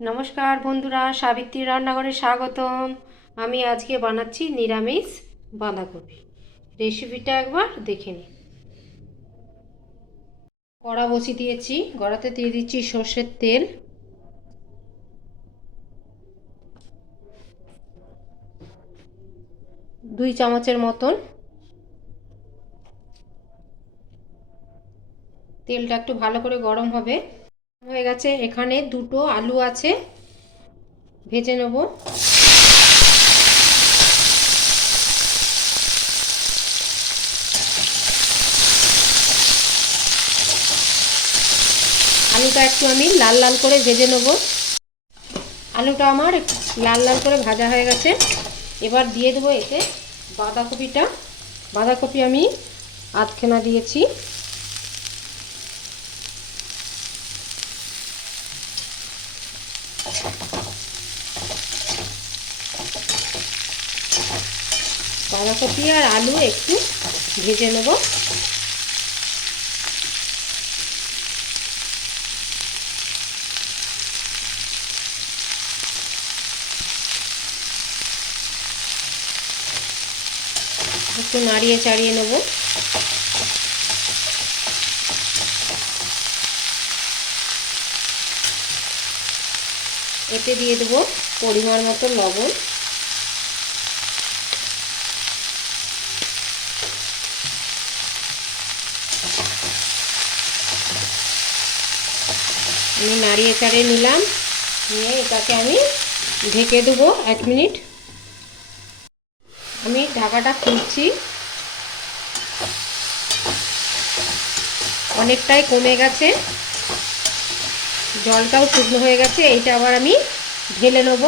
নমস্কার বন্ধুরা, সাবিত্রী রান্নাঘরে স্বাগতম। আমি আজকে বানাচ্ছি নিরামিষ বাঁধাকপি। রেসিপিটা একবার দেখে নিই। কড়া বসিয়ে দিয়েছি, কড়াতে দিয়ে দিচ্ছি সর্ষের তেল। দুই চামচের মতন। তেলটা একটু ভালো করে গরম হবে। হয়ে গেছে। এখানে দুটো আলু আছে। ভেজে নেব। আলুটা একটু আমি লাল লাল করে ভেজে নেব। আলুটা আমার লাল লাল করে ভাজা হয়ে গেছে। এবার দিয়ে দেবো এতে বাঁধাকপিটা। বাঁধাকপি আমি আধখানা দিয়েছি। বাঁধাকপি আর আলু একটু ভেজে নেব। একটু নাড়িয়ে চাড়িয়ে নেব। এতে দিয়ে দেবো পরিমাণ মতো লবণ। আমি নাড়িয়ে চাড়িয়ে নিলাম। নিয়ে এটাকে আমি ঢেকে দেবো এক মিনিট। আমি ঢাকাটা খুলছি। অনেকটাই কমে গেছে। জলটাও শুকনো হয়ে গেছে। এইটা আবার আমি ঢেলে নেব।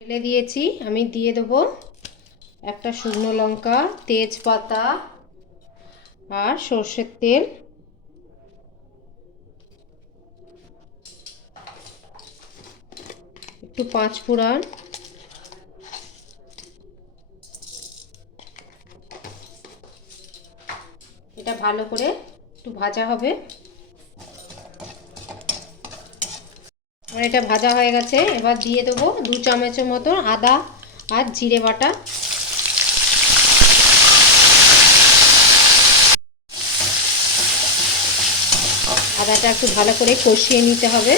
ঢেলে দিয়েছি। আমি দিয়ে দেবো একটা শুকনো লঙ্কা, তেজপাতা আর সর্ষের তেল। একটু পাঁচ ফোড়ন এটা ভালো করে একটু ভাজা হবে। আর এটা ভাজা হয়ে গেছে, এবার দিয়ে দেবো দু চামচের মতো আদা আর জিরে বাটা। আদাটা একটু ভালো করে কষিয়ে নিতে হবে।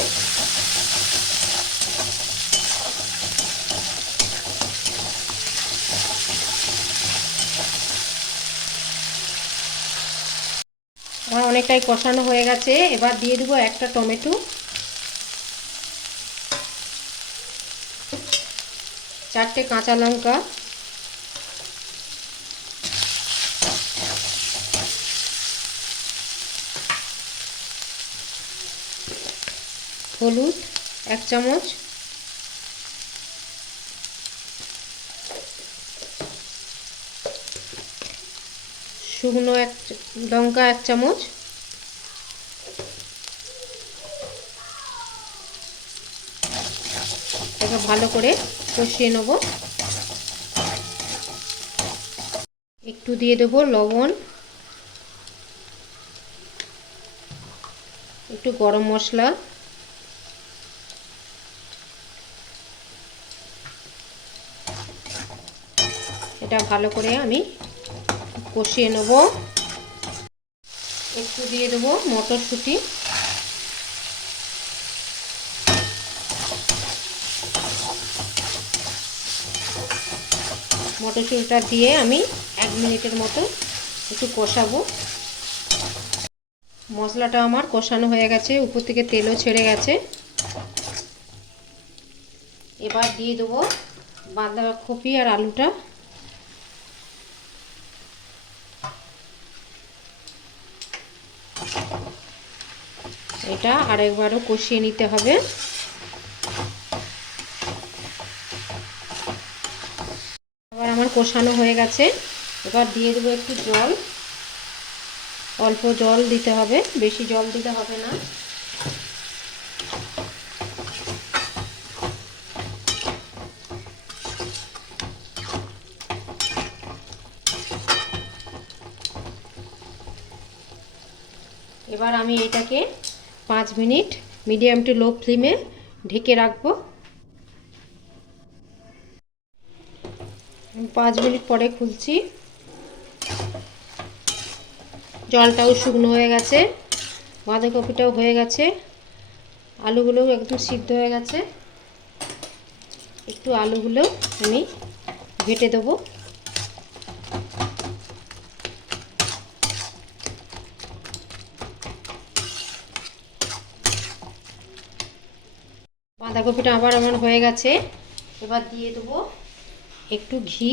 আমার অনেকটাই কষানো হয়ে গেছে। এবার দিয়ে দেবো একটা টমেটো। চারটে কাঁচা লঙ্কা। হলুদ, এক চামচ। শুকনো এক লঙ্কা এক চামচ। এটা ভালো করে কষিয়ে নেব। একটু দিয়ে দেবো লবণ। একটু গরম মশলা। এটা ভালো করে আমি কষিয়ে নেব। একটু দিয়ে দেবো মটরশুঁটি। মটরশুঁটিটা দিয়ে আমি এক মিনিটের মতো একটু কষাবো। মশলাটা আমার কষানো হয়ে গেছে, উপর থেকে তেলও ছেড়ে গেছে। এবার দিয়ে দেবো বাঁধাকপি আর আলুটা। এটা আরেকবারও কষিয়ে নিতে হবে। আবার আমার কষানো হয়ে গেছে। এবার দিয়ে দেবো একটু জল। অল্প জল দিতে হবে, বেশি জল দিতে হবে না। এবার আমি এটাকে পাঁচ মিনিট মিডিয়াম টু লো ফ্লেমে ঢেকে রাখব। পাঁচ মিনিট পরে খুলছি। জলটাও শুকনো হয়ে গেছে, বাঁধাকপিটাও হয়ে গেছে, আলুগুলোও একদম সিদ্ধ হয়ে গেছে। একটু আলুগুলো আমি ঘেটে দেবো। বাঁধাকপিটা আবার আমার হয়ে গেছে। এবার দিয়ে দেবো একটু ঘি।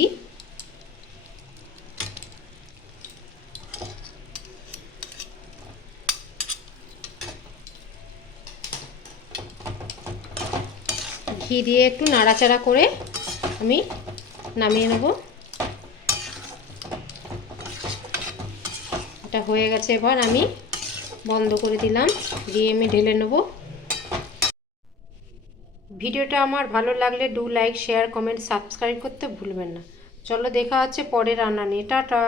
ঘি দিয়ে একটু নাড়াচাড়া করে আমি নামিয়ে নেব। এটা হয়ে গেছে, এবার আমি বন্ধ করে দিলাম। দিয়ে আমি ঢেলে নেব। ভিডিওটা আমার ভালো লাগলে do like share comment subscribe করতে ভুলবেন না। চলো দেখা হচ্ছে পরে রান্না নিয়ে। টাটা!